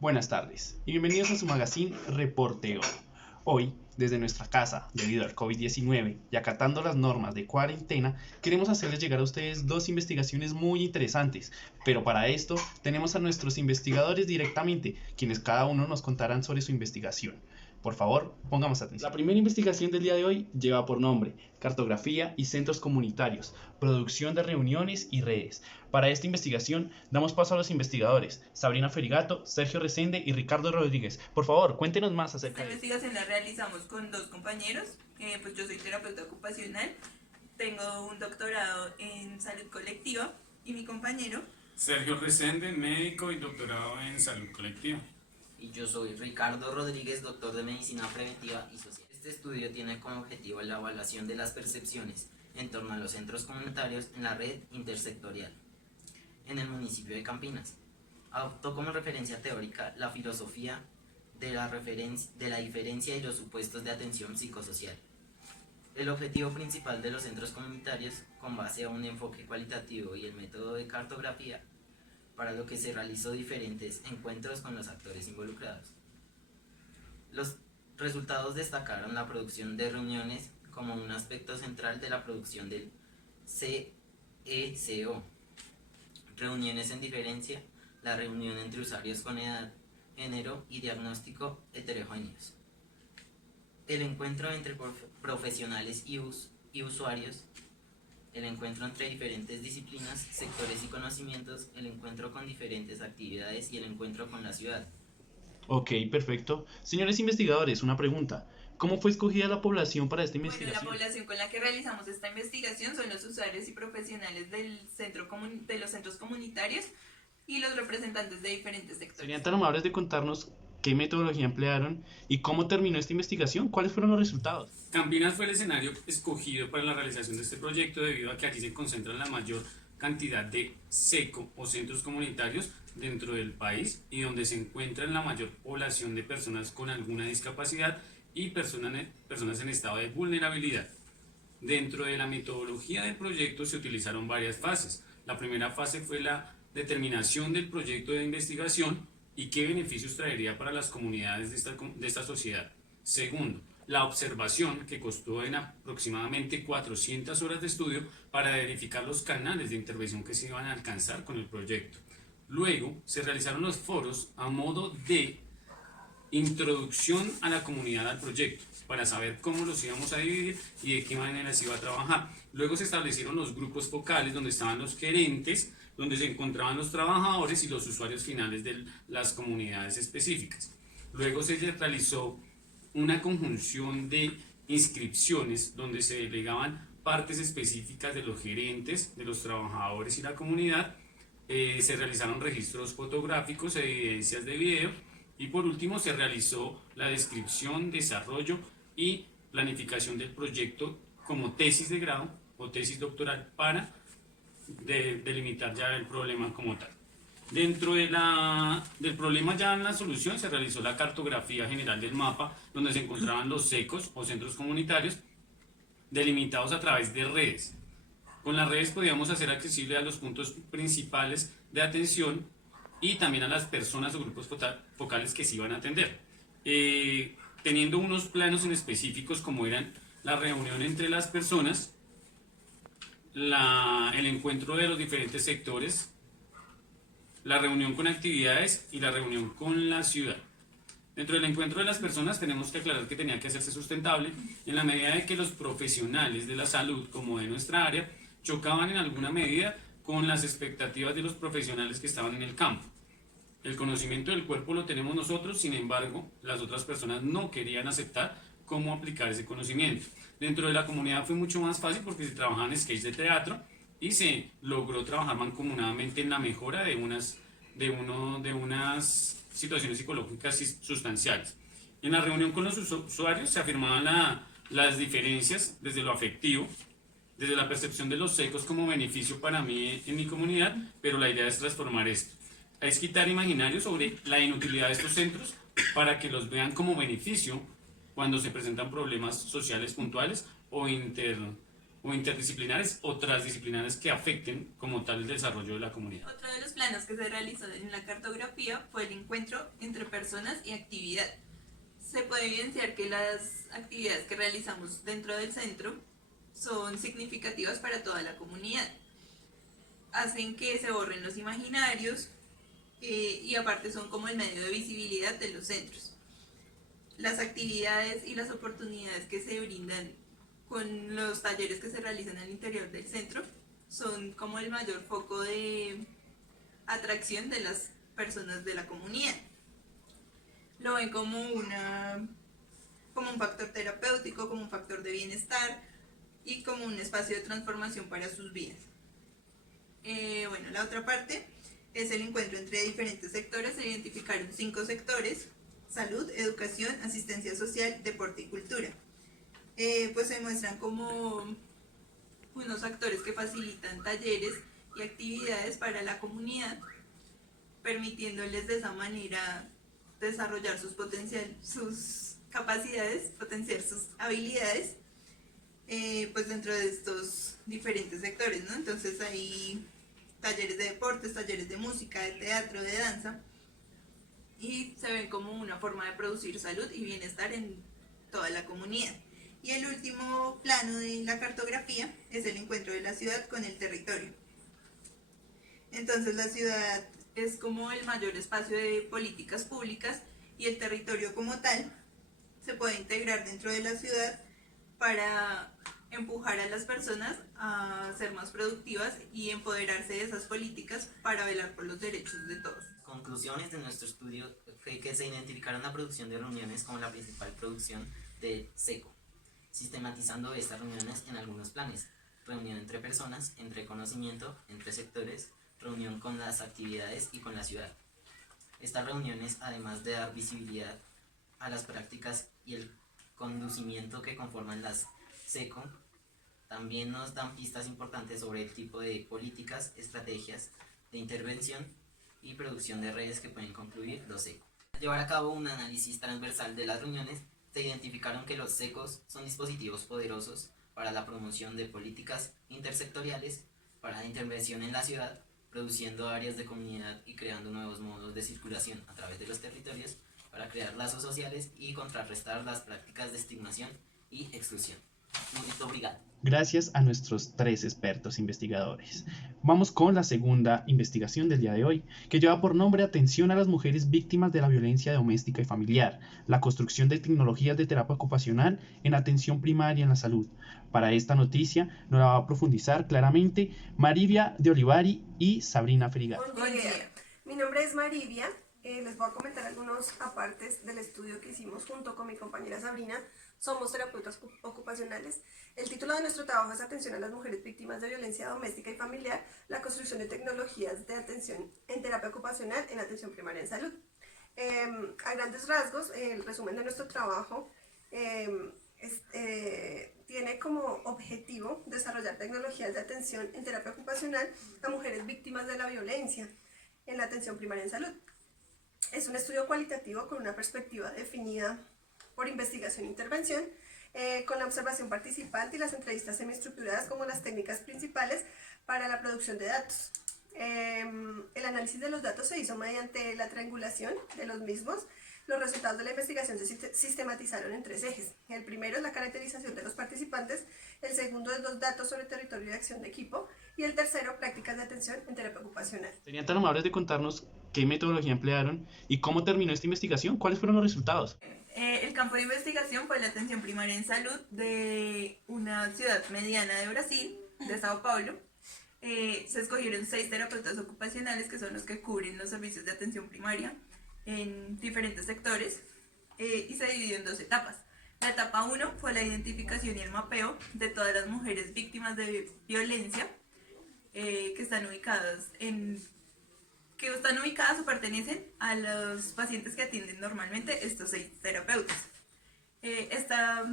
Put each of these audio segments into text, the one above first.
Buenas tardes y bienvenidos a su magazine Reporteo. Hoy, desde nuestra casa, debido al COVID-19 y acatando las normas de cuarentena, queremos hacerles llegar a ustedes dos investigaciones muy interesantes, pero para esto tenemos a nuestros investigadores directamente, quienes cada uno nos contarán sobre su investigación. Por favor, pongamos atención. La primera investigación del día de hoy lleva por nombre Cartografía y Centros Comunitarios, Producción de Reuniones y Redes. Para esta investigación, damos paso a los investigadores, Sabrina Ferigato, Sergio Resende y Ricardo Rodríguez. Por favor, cuéntenos más acerca de Esta investigación la realizamos con dos compañeros. Pues yo soy terapeuta ocupacional, tengo un doctorado en salud colectiva, y mi compañero Sergio Resende, médico y doctorado en salud colectiva. Y yo soy Ricardo Rodríguez, doctor de Medicina Preventiva y Social. Este estudio tiene como objetivo la evaluación de las percepciones en torno a los centros comunitarios en la red intersectorial en el municipio de Campinas. Adoptó como referencia teórica la filosofía de la diferencia y los supuestos de atención psicosocial. El objetivo principal de los centros comunitarios, con base a un enfoque cualitativo y el método de cartografía, para lo que se realizó diferentes encuentros con los actores involucrados. Los resultados destacaron la producción de reuniones como un aspecto central de la producción del CECO. Reuniones en diferencia, la reunión entre usuarios con edad, género y diagnóstico heterogéneos. El encuentro entre profesionales y usuarios, el encuentro entre diferentes disciplinas, sectores y conocimientos, el encuentro con diferentes actividades y el encuentro con la ciudad. Ok, perfecto. Señores investigadores, una pregunta. ¿Cómo fue escogida la población para esta investigación? Bueno, la población con la que realizamos esta investigación son los usuarios y profesionales de los centros comunitarios y los representantes de diferentes sectores. ¿Serían tan amables de contarnos qué metodología emplearon y cómo terminó esta investigación? ¿Cuáles fueron los resultados? Campinas fue el escenario escogido para la realización de este proyecto debido a que aquí se concentra la mayor cantidad de SECO o centros comunitarios dentro del país y donde se encuentra la mayor población de personas con alguna discapacidad y personas en estado de vulnerabilidad. Dentro de la metodología del proyecto se utilizaron varias fases. La primera fase fue la determinación del proyecto de investigación y qué beneficios traería para las comunidades de esta sociedad. Segundo, la observación, que costó en aproximadamente 400 horas de estudio para verificar los canales de intervención que se iban a alcanzar con el proyecto. Luego, se realizaron los foros a modo de introducción a la comunidad al proyecto, para saber cómo los íbamos a dividir y de qué manera se iba a trabajar. Luego se establecieron los grupos focales donde estaban los gerentes, donde se encontraban los trabajadores y los usuarios finales de las comunidades específicas. Luego se realizó una conjunción de inscripciones donde se delegaban partes específicas de los gerentes, de los trabajadores y la comunidad. Se realizaron registros fotográficos e evidencias de video. Y por último se realizó la descripción, desarrollo y planificación del proyecto como tesis de grado o tesis doctoral para delimitar ya el problema como tal. Dentro del problema ya en la solución se realizó la cartografía general del mapa donde se encontraban los SECOs o centros comunitarios delimitados a través de redes. Con las redes podíamos hacer accesible a los puntos principales de atención y también a las personas o grupos focales que se iban a atender, teniendo unos planos en específicos como eran la reunión entre las personas, el encuentro de los diferentes sectores, la reunión con actividades y la reunión con la ciudad. Dentro del encuentro de las personas tenemos que aclarar que tenía que hacerse sustentable en la medida de que los profesionales de la salud, como de nuestra área, chocaban en alguna medida con las expectativas de los profesionales que estaban en el campo. El conocimiento del cuerpo lo tenemos nosotros, sin embargo, las otras personas no querían aceptar cómo aplicar ese conocimiento. Dentro de la comunidad fue mucho más fácil porque se trabajaban sketches de teatro y se logró trabajar mancomunadamente en la mejora de unas situaciones psicológicas sustanciales. En la reunión con los usuarios se afirmaban las diferencias desde lo afectivo, desde la percepción de los SECOs como beneficio para mí en mi comunidad, pero la idea es transformar esto. Es quitar imaginarios sobre la inutilidad de estos centros para que los vean como beneficio cuando se presentan problemas sociales puntuales o o interdisciplinares o transdisciplinares que afecten como tal el desarrollo de la comunidad. Otro de los planos que se realizó en la cartografía fue el encuentro entre personas y actividad. Se puede evidenciar que las actividades que realizamos dentro del centro son significativas para toda la comunidad. Hacen que se borren los imaginarios y aparte son como el medio de visibilidad de los centros. Las actividades y las oportunidades que se brindan con los talleres que se realizan al interior del centro son como el mayor foco de atracción de las personas de la comunidad. Lo ven como un factor terapéutico, como un factor de bienestar y como un espacio de transformación para sus vidas. La otra parte es el encuentro entre diferentes sectores. Se identificaron 5 sectores: salud, educación, asistencia social, deporte y cultura. Pues se muestran como unos actores que facilitan talleres y actividades para la comunidad, permitiéndoles de esa manera desarrollar sus capacidades, potenciar sus habilidades, pues dentro de estos diferentes sectores, ¿no? Entonces hay talleres de deportes, talleres de música, de teatro, de danza, y se ven como una forma de producir salud y bienestar en toda la comunidad. Y el último plano de la cartografía es el encuentro de la ciudad con el territorio. Entonces la ciudad es como el mayor espacio de políticas públicas y el territorio como tal se puede integrar dentro de la ciudad para empujar a las personas a ser más productivas y empoderarse de esas políticas para velar por los derechos de todos. Conclusiones de nuestro estudio fue que se identificaron la producción de reuniones como la principal producción de SECO, sistematizando estas reuniones en algunos planes: reunión entre personas, entre conocimiento, entre sectores, reunión con las actividades y con la ciudad. Estas reuniones, además de dar visibilidad a las prácticas y el conducimiento que conforman las SECO, también nos dan pistas importantes sobre el tipo de políticas, estrategias de intervención y producción de redes que pueden concluir los SECO. Al llevar a cabo un análisis transversal de las reuniones, se identificaron que los SECOs son dispositivos poderosos para la promoción de políticas intersectoriales, para la intervención en la ciudad, produciendo áreas de comunidad y creando nuevos modos de circulación a través de los territorios para crear lazos sociales y contrarrestar las prácticas de estigmación y exclusión. Muito obrigado. Gracias a nuestros 3 expertos investigadores. Vamos con la segunda investigación del día de hoy, que lleva por nombre Atención a las mujeres víctimas de la violencia doméstica y familiar, la construcción de tecnologías de terapia ocupacional en atención primaria en la salud. Para esta noticia nos la va a profundizar claramente Marivia de Olivari y Sabrina Ferigal. Buen día. Mi nombre es Marivia. Les voy a comentar algunos apartes del estudio que hicimos junto con mi compañera Sabrina. Somos terapeutas ocupacionales. El título de nuestro trabajo es Atención a las mujeres víctimas de violencia doméstica y familiar, la construcción de tecnologías de atención en terapia ocupacional en atención primaria en salud. A grandes rasgos, el resumen de nuestro trabajo tiene como objetivo desarrollar tecnologías de atención en terapia ocupacional a mujeres víctimas de la violencia en la atención primaria en salud. Es un estudio cualitativo con una perspectiva definida por investigación e intervención, con la observación participante y las entrevistas semiestructuradas como las técnicas principales para la producción de datos. El análisis de los datos se hizo mediante la triangulación de los mismos. Los resultados de la investigación se sistematizaron en 3 ejes. El primero es la caracterización de los participantes, el segundo es los datos sobre territorio y acción de equipo, y el tercero, prácticas de atención en terapia ocupacional. ¿Serían tan amables de contarnos qué metodología emplearon y cómo terminó esta investigación? ¿Cuáles fueron los resultados? El campo de investigación fue la atención primaria en salud de una ciudad mediana de Brasil, de Sao Paulo. Se escogieron 6 terapeutas ocupacionales que son los que cubren los servicios de atención primaria en diferentes sectores y se dividió en 2 etapas. La etapa 1 fue la identificación y el mapeo de todas las mujeres víctimas de violencia que están ubicadas o pertenecen a los pacientes que atienden normalmente estos 6 terapeutas. Esta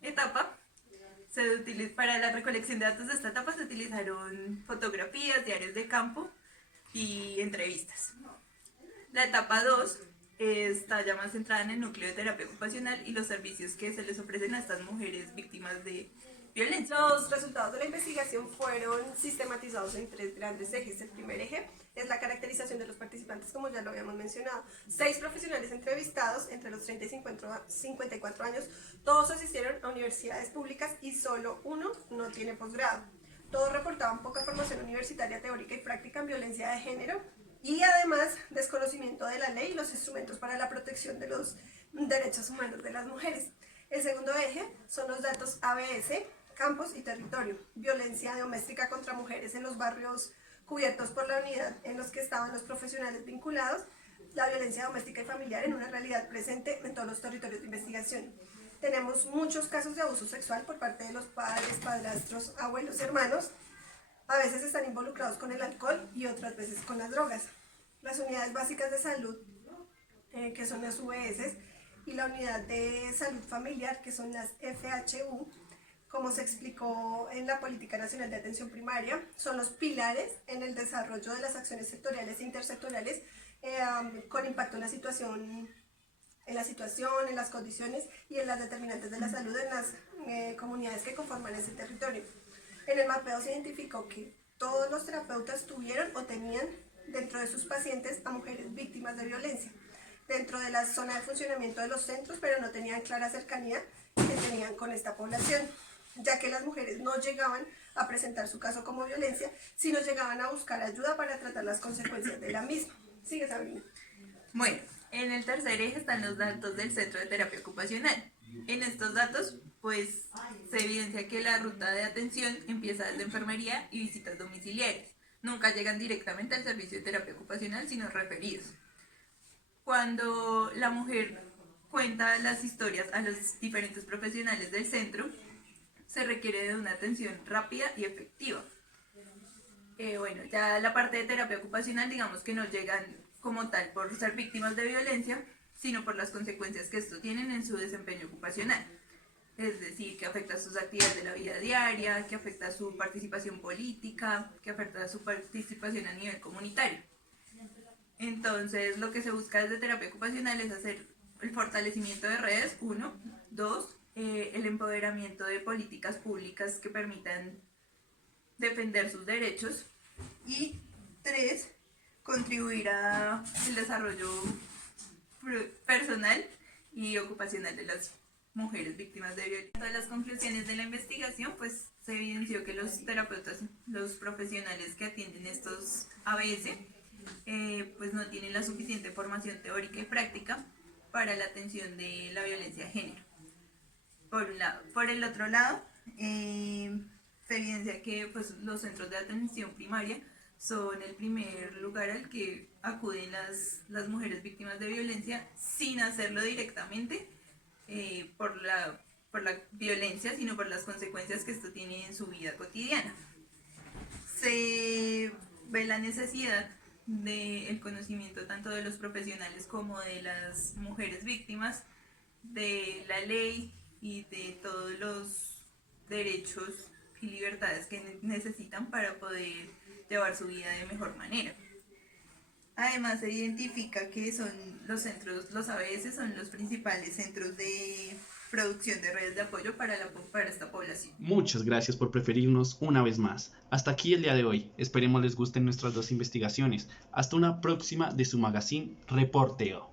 etapa para la recolección de datos de esta etapa se utilizaron fotografías, diarios de campo y entrevistas. La etapa 2 está ya más centrada en el núcleo de terapia ocupacional y los servicios que se les ofrecen a estas mujeres víctimas de violencia. Los resultados de la investigación fueron sistematizados en 3 grandes ejes. El primer eje es la caracterización de los participantes, como ya lo habíamos mencionado. 6 profesionales entrevistados entre los 30 y 54 años, todos asistieron a universidades públicas y solo uno no tiene posgrado. Todos reportaban poca formación universitaria teórica y práctica en violencia de género y además desconocimiento de la ley y los instrumentos para la protección de los derechos humanos de las mujeres. El segundo eje son los datos ABS, campos y territorio. Violencia doméstica contra mujeres en los barrios cubiertos por la unidad en los que estaban los profesionales vinculados. La violencia doméstica y familiar en una realidad presente en todos los territorios de investigación. Tenemos muchos casos de abuso sexual por parte de los padres, padrastros, abuelos, hermanos. A veces están involucrados con el alcohol y otras veces con las drogas. Las unidades básicas de salud, que son las UBS, y la unidad de salud familiar, que son las FHU, como se explicó en la Política Nacional de Atención Primaria, son los pilares en el desarrollo de las acciones sectoriales e intersectoriales con impacto en la situación, en las condiciones y en las determinantes de la salud en las comunidades que conforman ese territorio. En el mapeo se identificó que todos los terapeutas tuvieron o tenían dentro de sus pacientes a mujeres víctimas de violencia, dentro de la zona de funcionamiento de los centros, pero no tenían clara cercanía que tenían con esta población, ya que las mujeres no llegaban a presentar su caso como violencia, sino llegaban a buscar ayuda para tratar las consecuencias de la misma. Sigue, Sabrina. Bueno, en el tercer eje están los datos del Centro de Terapia Ocupacional. En estos datos, pues, se evidencia que la ruta de atención empieza desde enfermería y visitas domiciliarias. Nunca llegan directamente al servicio de terapia ocupacional, sino referidos. Cuando la mujer cuenta las historias a los diferentes profesionales del centro, se requiere de una atención rápida y efectiva. Bueno, ya la parte de terapia ocupacional, digamos que no llegan como tal por ser víctimas de violencia, sino por las consecuencias que esto tienen en su desempeño ocupacional. Es decir, que afecta sus actividades de la vida diaria, que afecta su participación política, que afecta su participación a nivel comunitario. Entonces, lo que se busca desde terapia ocupacional es hacer el fortalecimiento de redes, 1, 2, el empoderamiento de políticas públicas que permitan defender sus derechos y 3, contribuir al desarrollo personal y ocupacional de las mujeres víctimas de violencia. En las conclusiones de la investigación, pues se evidenció que los terapeutas, los profesionales que atienden estos ABS, pues no tienen la suficiente formación teórica y práctica para la atención de la violencia de género. Por un lado. Por el otro lado, se evidencia que pues, los centros de atención primaria son el primer lugar al que acuden las mujeres víctimas de violencia sin hacerlo directamente por la violencia, sino por las consecuencias que esto tiene en su vida cotidiana. Se ve la necesidad del conocimiento tanto de los profesionales como de las mujeres víctimas, de la ley y de todos los derechos y libertades que necesitan para poder llevar su vida de mejor manera. Además, se identifica que son los centros, los ABS son los principales centros de producción de redes de apoyo para esta población. Muchas gracias por preferirnos una vez más. Hasta aquí el día de hoy. Esperemos les gusten nuestras 2 investigaciones. Hasta una próxima de su magazine Reporteo.